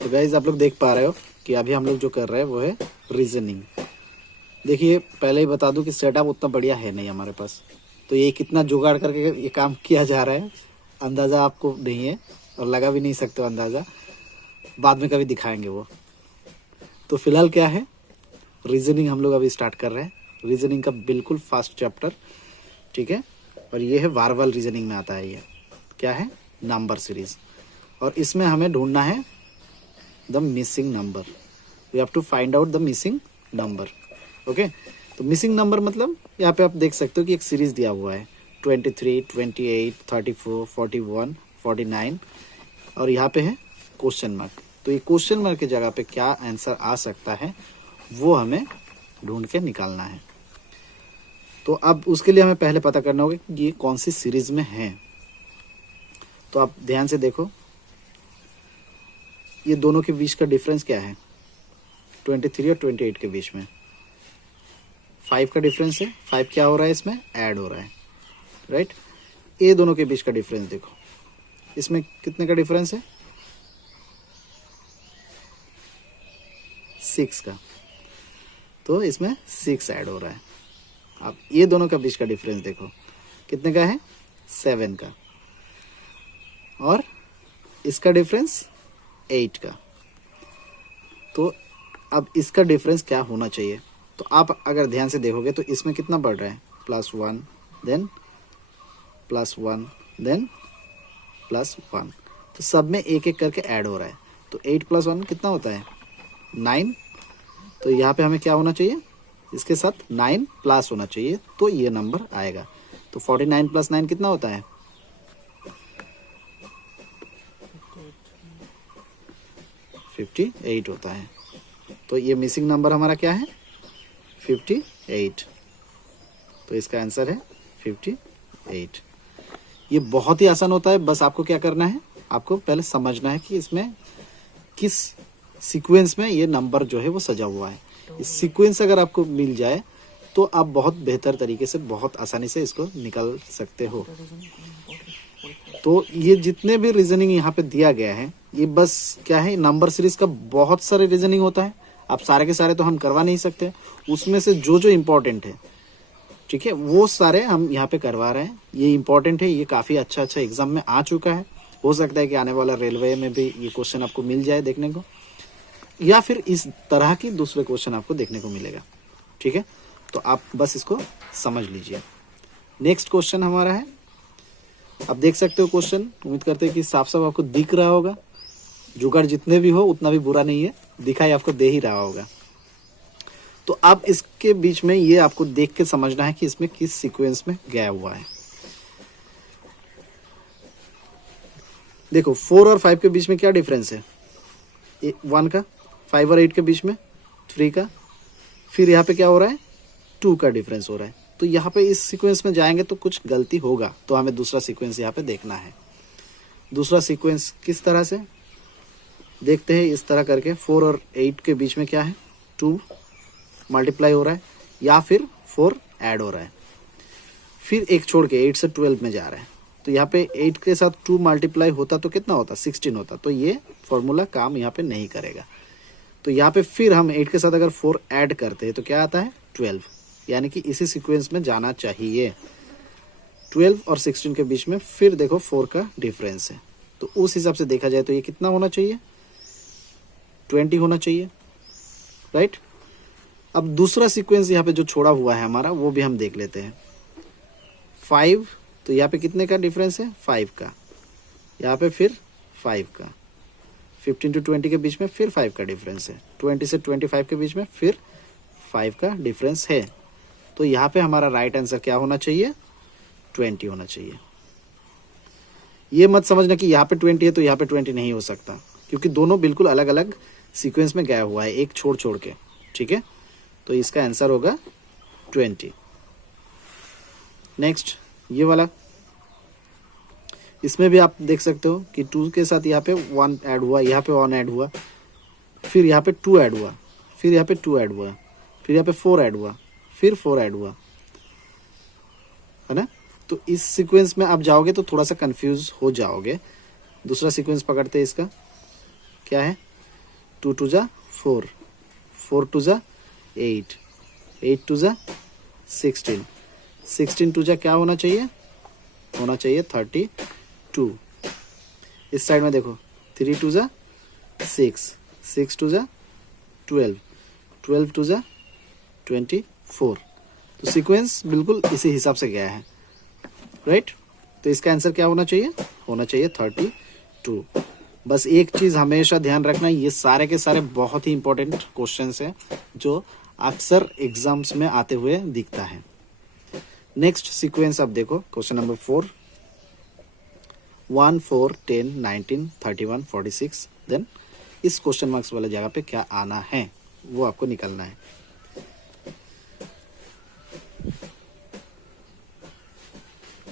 तो गाइज आप लोग देख पा रहे हो कि अभी हम लोग जो कर रहे हैं वो है रीजनिंग। देखिए पहले ही बता दूं कि सेटअप उतना बढ़िया है नहीं हमारे पास, तो ये कितना जुगाड़ करके ये काम किया जा रहा है अंदाज़ा आपको नहीं है और लगा भी नहीं सकते हो अंदाज़ा, बाद में कभी दिखाएंगे वो। तो फिलहाल क्या है, रीजनिंग हम लोग अभी स्टार्ट कर रहे हैं। रीजनिंग का बिल्कुल फास्ट चैप्टर, ठीक है। और ये है वार्वल रीजनिंग में आता है। ये क्या है, नंबर सीरीज। और इसमें हमें ढूंढना है the missing number. We have to find out the missing number. Okay, तो मिसिंग नंबर मतलब यहाँ पे आप देख सकते हो कि एक सीरीज दिया हुआ है 23, 28, 34, 41, 49 और यहाँ पे है क्वेश्चन मार्क। तो ये क्वेश्चन मार्क की जगह पे क्या आंसर आ सकता है वो हमें ढूंढ के निकालना है। तो अब उसके लिए हमें पहले पता करना होगा कि ये कौन सी सीरीज में है। तो आप ध्यान से देखो, ये दोनों के बीच का डिफरेंस क्या है, 23 और 28 के बीच में 5 का डिफरेंस है। 5 क्या हो रहा है, इसमें ऐड हो रहा है, राइट। ये दोनों के बीच का डिफरेंस देखो, इसमें कितने का डिफरेंस है, 6 का, तो इसमें 6 ऐड हो रहा है। अब ये दोनों का बीच का डिफरेंस देखो कितने का है, 7 का, और इसका डिफरेंस 8 का। तो अब इसका डिफरेंस क्या होना चाहिए, तो आप अगर ध्यान से देखोगे तो इसमें कितना बढ़ रहा है, +1 देन +1 देन +1, तो सब में एक एक करके ऐड हो रहा है। तो 8 + 1 कितना होता है, 9। तो यहाँ पे हमें क्या होना चाहिए, इसके साथ 9 प्लस होना चाहिए, तो ये नंबर आएगा। तो 49 + 9 कितना होता है, 58 होता है। तो ये मिसिंग नंबर हमारा क्या है, 58। तो इसका आंसर है 58। ये बहुत ही आसान होता है, बस आपको क्या करना है, आपको पहले समझना है कि इसमें किस सीक्वेंस में ये नंबर जो है वो सजा हुआ है। इस सीक्वेंस अगर आपको मिल जाए तो आप बहुत बेहतर तरीके से, बहुत आसानी से इसको निकाल सकते हो। तो ये जितने भी रीजनिंग यहाँ पे दिया गया है, ये बस क्या है, नंबर सीरीज का बहुत सारे रीजनिंग होता है। आप सारे के सारे तो हम करवा नहीं सकते, उसमें से जो जो इम्पोर्टेंट है, ठीक है, वो सारे हम यहाँ पे करवा रहे हैं। ये इम्पोर्टेंट है, ये काफ़ी अच्छा एग्जाम में आ चुका है। हो सकता है कि आने वाला रेलवे में भी ये क्वेश्चन आपको मिल जाए देखने को, या फिर इस तरह की दूसरे क्वेश्चन आपको देखने को मिलेगा, ठीक है। तो आप बस इसको समझ लीजिए। नेक्स्ट क्वेश्चन हमारा है, आप देख सकते हो क्वेश्चन, उम्मीद करते हैं कि साफ साफ आपको दिख रहा होगा। जुगाड़ जितने भी हो उतना भी बुरा नहीं है, दिखाई आपको दे ही रहा होगा। तो अब इसके बीच में ये आपको देख के समझना है कि इसमें किस सीक्वेंस में गया हुआ है। देखो 4 और 5 के बीच में क्या डिफरेंस है, 1 का। 5 और 8 के बीच में 3 का। फिर यहाँ पे क्या हो रहा है, 2 का डिफरेंस हो रहा है। तो यहाँ पे इस सीक्वेंस में जाएंगे तो कुछ गलती होगा, तो हमें दूसरा सीक्वेंस यहाँ पे देखना है। दूसरा सीक्वेंस किस तरह से देखते हैं, इस तरह करके 4 और 8 के बीच में क्या है, 2 मल्टीप्लाई हो रहा है, या फिर 4 ऐड हो रहा है। फिर एक छोड़ के 8 से 12 में जा रहा है। तो यहाँ पे 8 के साथ 2 मल्टीप्लाई होता तो कितना होता, 16 होता। तो ये फॉर्मूला काम यहाँ पे नहीं करेगा। तो यहाँ पे फिर हम 8 के साथ अगर 4 ऐड करते हैं तो क्या आता है, 12। यानी कि इसी सीक्वेंस में जाना चाहिए। 12 और 16 के बीच में फिर देखो 4 का डिफरेंस है, तो उस हिसाब से देखा जाए तो ये कितना होना चाहिए, 20 होना चाहिए, राइट। अब दूसरा सीक्वेंस यहाँ पे जो छोड़ा हुआ है हमारा, वो भी हम देख लेते हैं। 5, तो यहाँ पे कितने का डिफरेंस है, 5 का। यहाँ पे फिर 5 का। 15 to 20 के बीच में फिर 5 का डिफरेंस है। 20 से 25 के बीच में फिर 5 का डिफरेंस है। तो यहाँ पे हमारा राइट आंसर क्या होना चाहिए, 20 होना चाहिए। ये मत समझना कि यहाँ पे 20 है तो यहाँ पे 20 नहीं हो सकता, क्योंकि दोनों बिल्कुल अलग अलग सीक्वेंस में गया हुआ है, एक छोड़ छोड़ के, ठीक है। तो इसका आंसर होगा 20। नेक्स्ट ये वाला, इसमें भी आप देख सकते हो कि 2 के साथ यहाँ पे 1 ऐड हुआ, यहाँ पे 1 ऐड हुआ, फिर यहाँ पे 2 ऐड हुआ, फिर यहाँ पे 2 ऐड हुआ, फिर यहाँ पे 4 ऐड हुआ, फिर 4 ऐड हुआ, है ना। तो इस सीक्वेंस में आप जाओगे तो थोड़ा सा कंफ्यूज हो जाओगे। दूसरा सीक्वेंस पकड़ते हैं, इसका क्या है, 2 टू जा 4, 4 टू जा 8, 8 टू जा 16, 16 टू जा क्या होना चाहिए? होना चाहिए 32। इस साइड में देखो 3 टू जा 6, 6 टू जा 12, 12 टू जा 24। तो सीक्वेंस बिल्कुल इसी हिसाब से गया है, राइट। तो इसका आंसर क्या होना चाहिए? होना चाहिए 32। बस एक चीज हमेशा ध्यान रखना, ये सारे के सारे बहुत ही इंपॉर्टेंट क्वेश्चंस हैं जो अक्सर एग्जाम्स में आते हुए दिखता है। नेक्स्ट सीक्वेंस अब देखो, क्वेश्चन नंबर 4, 1, 4, 10, 19, 31, 46। देन इस क्वेश्चन मार्क्स वाले जगह पे क्या आना है वो आपको निकालना है।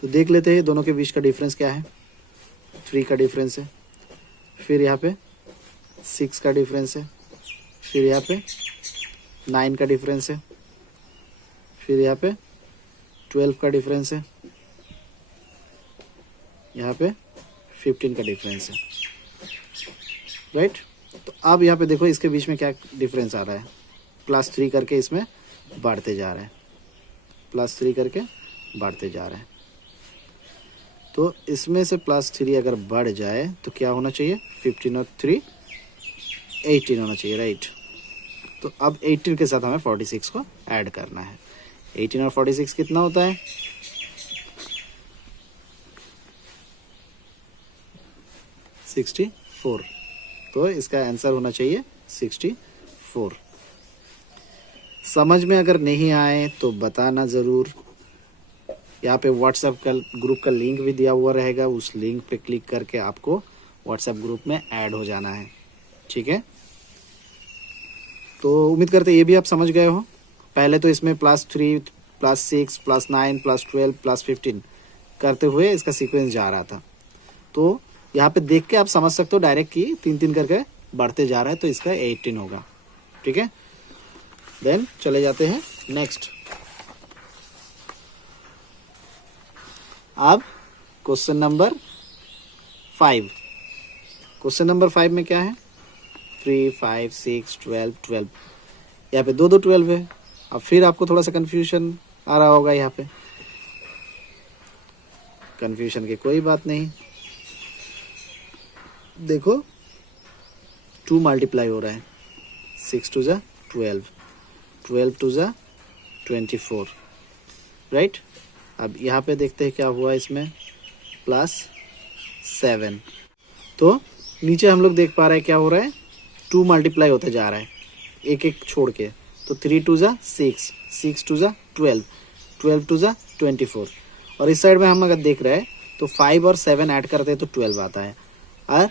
तो देख लेते हैं दोनों के बीच का डिफरेंस क्या है। 3 का डिफरेंस है, फिर यहाँ पे 6 का डिफरेंस है, फिर यहाँ पे 9 का डिफरेंस है, फिर यहाँ पे 12 का डिफरेंस है, यहाँ पे 15 का डिफरेंस है, राइट। तो अब यहाँ पे देखो इसके बीच में क्या डिफरेंस आ रहा है, +3 करके इसमें बढ़ते जा रहा है, +3 करके बढ़ते जा रहा है। तो इसमें से +3 अगर बढ़ जाए तो क्या होना चाहिए? 15 और 3 18 होना चाहिए, राइट। तो अब 18 के साथ हमें 46 को ऐड करना है। 18 और 46 कितना होता है? 64। तो इसका आंसर होना चाहिए 64। समझ में अगर नहीं आए तो बताना ज़रूर। यहाँ पे व्हाट्सएप का ग्रुप का लिंक भी दिया हुआ रहेगा, उस लिंक पे क्लिक करके आपको व्हाट्सएप ग्रुप में ऐड हो जाना है, ठीक है। तो उम्मीद करते ये भी आप समझ गए हो। पहले तो इसमें +3, +6, +9, +12, +15 करते हुए इसका सीक्वेंस जा रहा था। तो यहाँ पे देख के आप समझ सकते हो डायरेक्ट कि 3-3 करके बढ़ते जा रहा है, तो इसका 18 होगा, ठीक है। देन चले जाते हैं नेक्स्ट। अब क्वेश्चन नंबर 5। क्वेश्चन नंबर 5 में क्या है? 3, 5, 6, 12, 12। यहाँ पे 2 12 है। अब फिर आपको थोड़ा सा कंफ्यूजन आ रहा होगा। यहाँ पे कंफ्यूजन की कोई बात नहीं, देखो 2 मल्टीप्लाई हो रहा है, 6 टू जा 12, 12 टू जा 24, राइट। अब यहाँ पे देखते हैं क्या हुआ इसमें, +7। तो नीचे हम लोग देख पा रहे हैं क्या हो रहा है, 2 मल्टीप्लाई होते जा रहा है एक एक छोड़ के। तो 3 टू जा 6, 6 टू जा 12, 12 टू जा 24। और इस साइड में हम अगर देख रहे हैं तो 5 और 7 ऐड करते हैं तो 12 आता है, और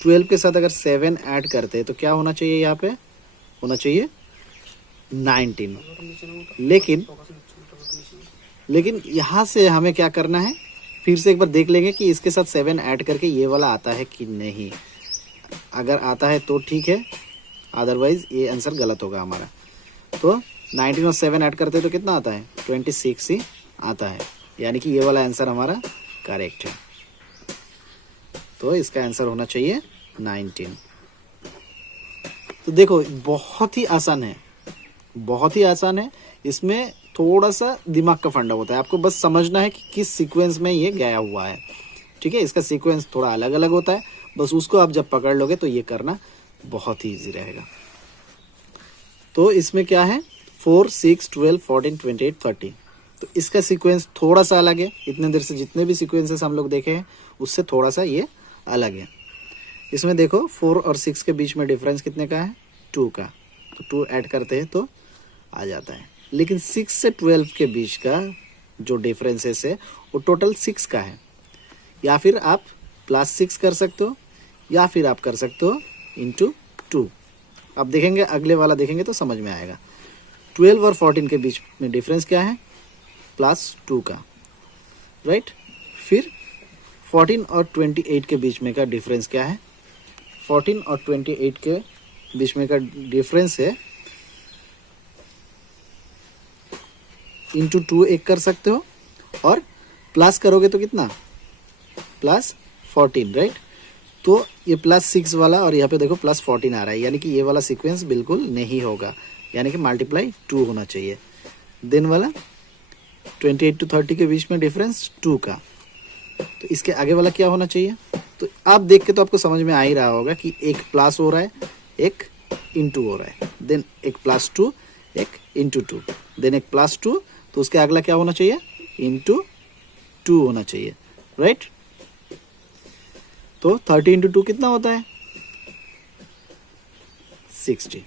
12 के साथ अगर 7 ऐड करते हैं तो क्या होना चाहिए? यहाँ पे होना चाहिए 19। लेकिन यहाँ से हमें क्या करना है, फिर से एक बार देख लेंगे कि इसके साथ 7 ऐड करके ये वाला आता है कि नहीं। अगर आता है तो ठीक है, अदरवाइज ये आंसर गलत होगा हमारा। तो 19 और 7 ऐड करते तो कितना आता है? 26 ही आता है, यानी कि ये वाला आंसर हमारा करेक्ट है। तो इसका आंसर होना चाहिए 19। तो देखो बहुत ही आसान है, बहुत ही आसान है। इसमें थोड़ा सा दिमाग का फंडा होता है, आपको बस समझना है कि किस सीक्वेंस में ये गया हुआ है, ठीक है। इसका सीक्वेंस थोड़ा अलग अलग होता है, बस उसको आप जब पकड़ लोगे तो ये करना बहुत ही इजी रहेगा। तो इसमें क्या है, 4, 6, 12, 14, 28, 30। तो इसका सीक्वेंस थोड़ा सा अलग है। इतने देर से जितने भी सीक्वेंसेस हम लोग देखे हैं उससे थोड़ा सा ये अलग है। इसमें देखो 4 और 6 के बीच में डिफरेंस कितने का है? 2 का। तो 2 ऐड करते हैं तो आ जाता है। लेकिन 6 से 12 के बीच का जो डिफरेंसेस है वो टोटल 6 का है। या फिर आप +6 कर सकते हो, या फिर आप कर सकते हो ×2। अब देखेंगे, अगले वाला देखेंगे तो समझ में आएगा। 12 और 14 के बीच में डिफरेंस क्या है? +2 का, राइट। फिर 14 और 28 के बीच में का डिफरेंस क्या है? 14 और 28 के बीच में का डिफरेंस है ×2 एक कर सकते हो, और प्लस करोगे तो कितना? +14, राइट। तो ये +6 वाला और यहाँ पे देखो +14 आ रहा है, यानी कि ये वाला सीक्वेंस बिल्कुल नहीं होगा, यानी कि मल्टीप्लाई 2 होना चाहिए। देन वाला 28 to 30 के बीच में डिफरेंस 2 का, तो इसके आगे वाला क्या होना चाहिए? तो आप देख के तो आपको समझ में आ ही रहा होगा कि एक प्लस हो रहा है, एक इंटू हो रहा है, देन एक +2, एक इंटू 2, देन एक +2, तो उसके अगला क्या होना चाहिए? इंटू 2 होना चाहिए, राइट? तो 30 इंटू 2 कितना होता है? 60।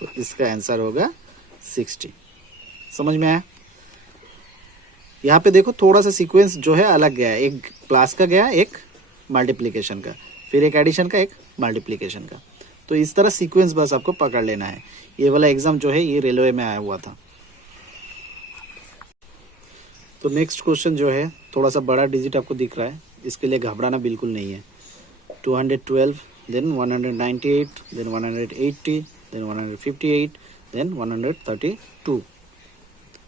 तो इसका आंसर होगा 60। समझ में आया? यहाँ पे देखो थोड़ा सा सीक्वेंस जो है अलग गया है, एक प्लस का गया, एक मल्टीप्लिकेशन का, फिर एक एडिशन का, एक मल्टीप्लिकेशन का। तो इस तरह सीक्वेंस बस आपको पकड़ लेना है। ये वाला एग्जाम जो है ये रेलवे में आया हुआ था। तो नेक्स्ट क्वेश्चन जो है थोड़ा सा बड़ा डिजिट आपको दिख रहा है, इसके लिए घबराना बिल्कुल नहीं है। 212, देन 198, देन 180, देन 158, देन 132,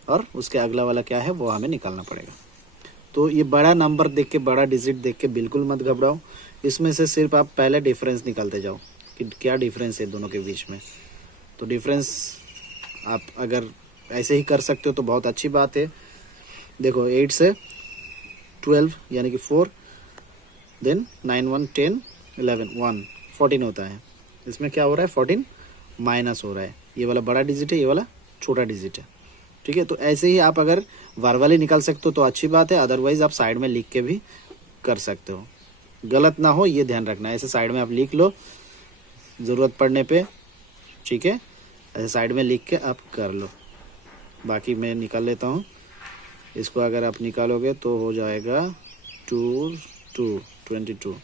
और उसके अगला वाला क्या है वो हमें निकालना पड़ेगा। तो ये बड़ा नंबर देख के, बड़ा डिजिट देख के बिल्कुल मत घबराओ, इसमें से सिर्फ आप पहले डिफरेंस निकालते जाओ कि क्या डिफरेंस है दोनों के बीच में। तो डिफरेंस आप अगर ऐसे ही कर सकते हो तो बहुत अच्छी बात है। देखो 8 से 12 यानी कि 4, देन 9 1 10 11 1 14 होता है। इसमें क्या हो रहा है? 14 माइनस हो रहा है। ये वाला बड़ा डिजिट है, ये वाला छोटा डिजिट है, ठीक है। तो ऐसे ही आप अगर वर्बली निकाल सकते हो तो अच्छी बात है, अदरवाइज आप साइड में लिख के भी कर सकते हो। गलत ना हो ये ध्यान रखना, ऐसे साइड में आप लिख लो ज़रूरत पड़ने पे, ठीक है। ऐसे साइड में लिख के आप कर लो। बाकी मैं निकाल लेता हूँ। इसको अगर आप निकालोगे तो हो जाएगा 2 2 22।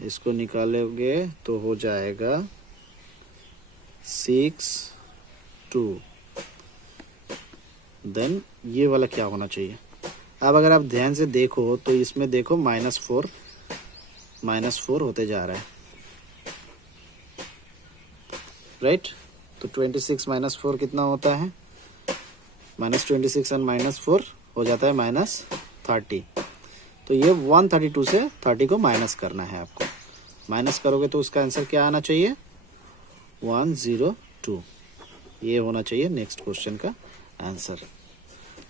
इसको निकालोगे तो हो जाएगा 6 2। देन ये वाला क्या होना चाहिए? अब अगर आप ध्यान से देखो तो इसमें देखो -4 होते जा रहा है, राइट। तो 26 -4 कितना होता है? -26 और -4 हो जाता है -30। तो ये 132 से 30 को माइनस करना है आपको। माइनस करोगे तो उसका आंसर क्या आना चाहिए? 102। ये होना चाहिए नेक्स्ट क्वेश्चन का आंसर।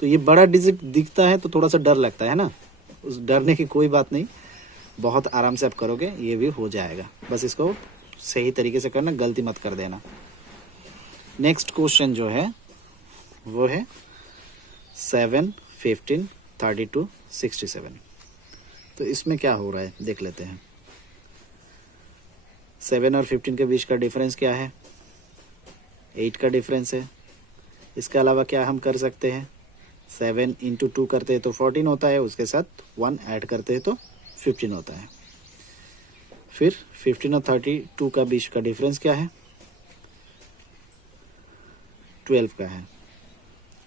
तो ये बड़ा डिजिट दिखता है तो थोड़ा सा डर लगता है ना, उस डरने की कोई बात नहीं, बहुत आराम से आप करोगे ये भी हो जाएगा। बस इसको सही तरीके से करना, गलती मत कर देना। नेक्स्ट क्वेश्चन जो है वो है 7 15 32 67। तो इसमें क्या हो रहा है देख लेते हैं। 7 और 15 के बीच का डिफरेंस क्या है? 8 का डिफरेंस है। इसके अलावा क्या हम कर सकते हैं? 7 इंटू 2 करते हैं तो 14 होता है, उसके साथ 1 ऐड करते हैं तो 15 होता है। फिर 15 और 32 का बीच का डिफरेंस क्या है? 12 का है,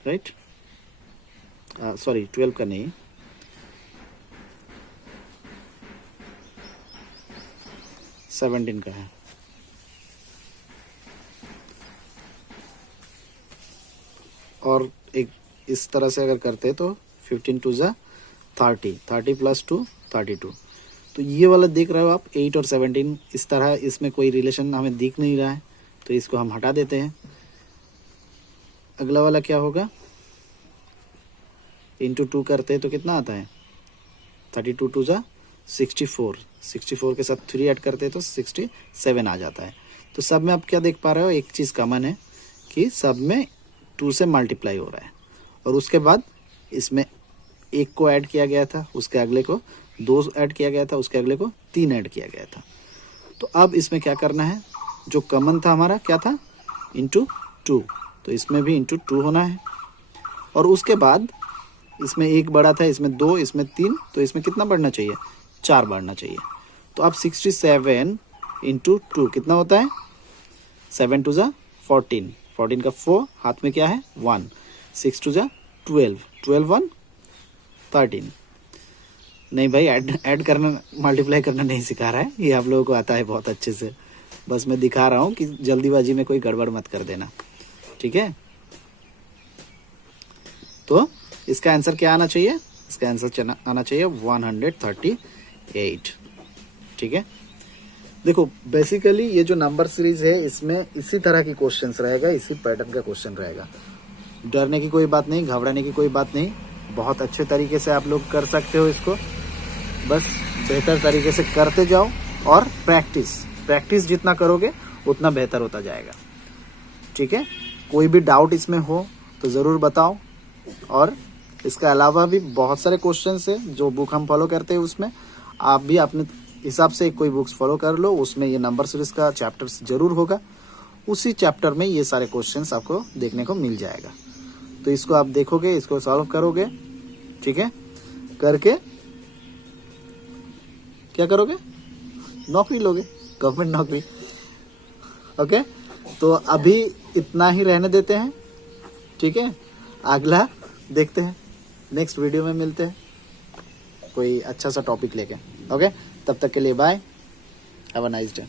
राइट। सॉरी 12 का नहीं, 17 का है। और एक इस तरह से अगर करते हैं तो 15 2 ज़ा 30, 30 + 2 32। तो ये वाला देख रहे हो आप 8 और 17, इस तरह इसमें कोई रिलेशन हमें दिख नहीं रहा है, तो इसको हम हटा देते हैं। अगला वाला क्या होगा? इंटू 2 करते हैं तो कितना आता है? 32 2 ज़ा 64, 64 के साथ 3 ऐड करते हैं तो 67 आ जाता है। तो सब में आप क्या देख पा रहे हो? एक चीज़ कॉमन है कि सब में 2 से मल्टीप्लाई हो रहा है, और उसके बाद इसमें 1 को ऐड किया गया था, उसके अगले को 2 ऐड किया गया था, उसके अगले को 3 ऐड किया गया था। तो अब इसमें क्या करना है? जो कॉमन था हमारा क्या था? इंटू 2, तो इसमें भी इंटू 2 होना है। और उसके बाद इसमें 1 बढ़ा था, इसमें 2, इसमें 3, तो इसमें कितना बढ़ना चाहिए? 4 बढ़ना चाहिए। तो अब 67 इंटू 2 कितना होता है? 7 2 ज़ा 14, 14 का 4, हाथ में क्या है? 1, 6 2 ज़ा 12, 12 1 13। नहीं भाई, ऐड करना, मल्टीप्लाई करना नहीं सिखा रहा है, ये आप लोगों को आता है बहुत अच्छे से। बस मैं दिखा रहा हूँ कि जल्दीबाजी में कोई गड़बड़ मत कर देना, ठीक है। तो इसका आंसर क्या आना चाहिए? इसका आंसर आना चाहिए 138। ठीक है। देखो बेसिकली ये जो नंबर सीरीज है इसमें इसी तरह की क्वेश्चंस रहेगा, इसी पैटर्न का क्वेश्चन रहेगा। डरने की कोई बात नहीं, घबराने की कोई बात नहीं, बहुत अच्छे तरीके से आप लोग कर सकते हो इसको। बस बेहतर तरीके से करते जाओ और प्रैक्टिस जितना करोगे उतना बेहतर होता जाएगा, ठीक है। कोई भी डाउट इसमें हो तो ज़रूर बताओ। और इसके अलावा भी बहुत सारे क्वेश्चंस है जो बुक हम फॉलो करते हैं, उसमें आप भी अपने हिसाब से कोई बुक्स फॉलो कर लो, उसमें ये नंबर सीरीज का चैप्टर्स जरूर होगा। उसी चैप्टर में ये सारे क्वेश्चंस आपको देखने को मिल जाएगा। तो इसको आप देखोगे, इसको सॉल्व करोगे, ठीक है। करके क्या करोगे? नौकरी लोगे, गवर्नमेंट नौकरी। ओके, तो अभी इतना ही रहने देते हैं, ठीक है। अगला देखते हैं, नेक्स्ट वीडियो में मिलते हैं कोई अच्छा सा टॉपिक लेके। ओके, तब तक के लिए bye, have a nice day.